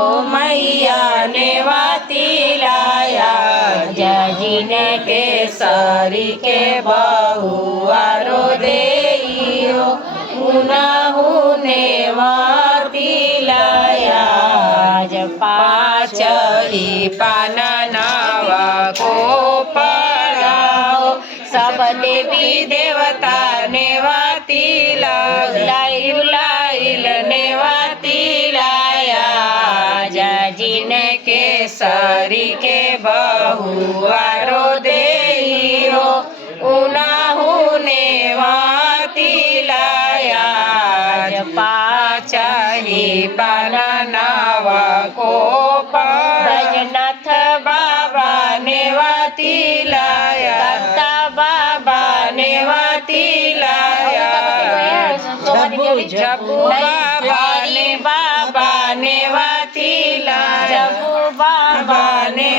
मैया ने वाती लाया जजीने केसरी के बहुआरो देइयो उनाहु ने वाती लाया ज पाचही पाना नावा को पढ़ाओ सब देवी देवता ने वाती लाइल लाइल ने वाती लाया जजीने केसरी के बहुआरो देइयो उनाहु ने वाती लाया ज पाचही पाना नावा को बैजनाथ बाबा ने वाती लाया दत्ता बाबा ने वाती लाया जबू बाबा ने वाती लाया जबू बाबा ने